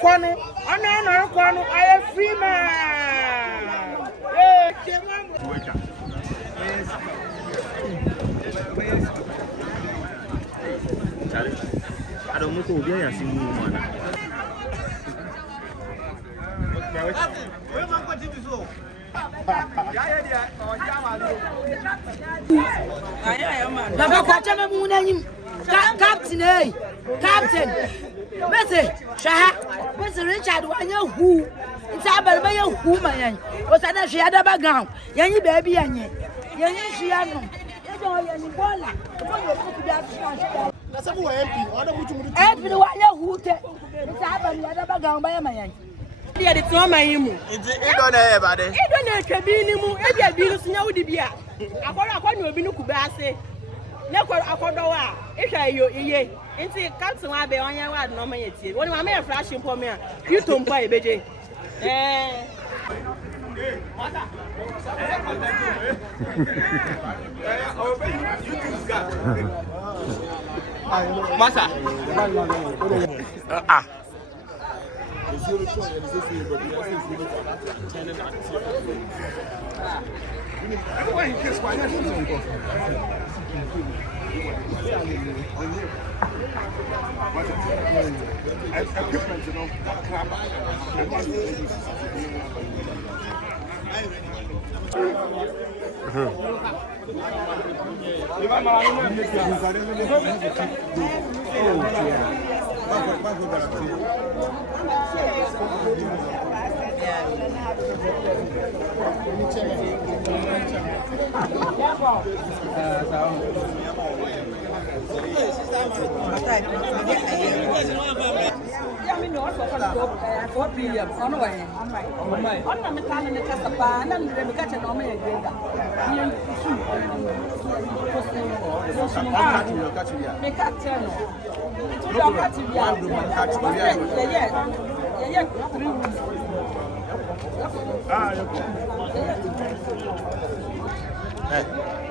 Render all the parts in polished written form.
kwano. Ana na kwano. I am free man. Eh, I don't know who they are seeing. Baba kwacha me mu nanyim. Captain eh. Captain. Mese, shaha. Mese Richard wanya hu. Nti abalba ya hu manyan. O sana hwe ada background. Yanyi baby yanye. Yanyi hwe no. Ejo yanyi bola. Ko yo ku bi afia. na sabu wa MP, ona mutu mutu. MP ni wanya hu te. Nti abalba ada background ba ya manyan. Dia de toma yimu. Ido na e ba de. Ido na twabi ni mu, e dia bi no sunya wudi bia. Akọrọ obi no kuba ase. Ne kwọ akọdọ wa, ehwa yo iye. Nti captain wa be onye wa no ma yetie. Woni ma me flash mpo me a. Krito mpo ebeje. Masa.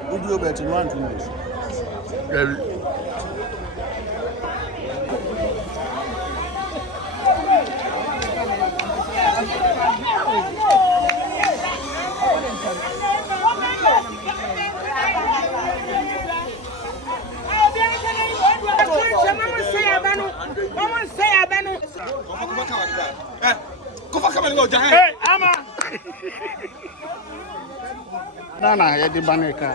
Video bet in 1 2 minutes. Hey, Ama. Nana, ya di baneka.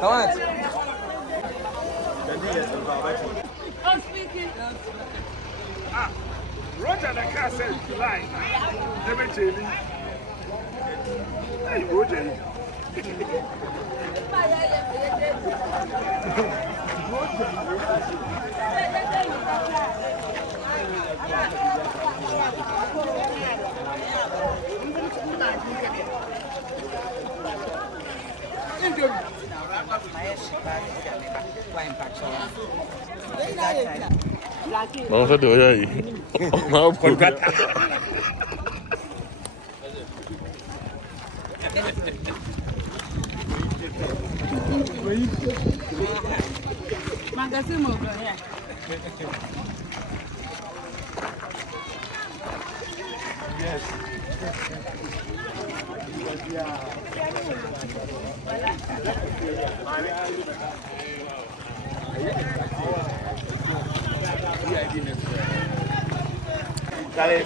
Come on. I'm speaking. Roger the car said July. Never changing. Hey, Roger. Vamos a ver aí. Vamos a Magazine mo bro ya. Yes. Dale.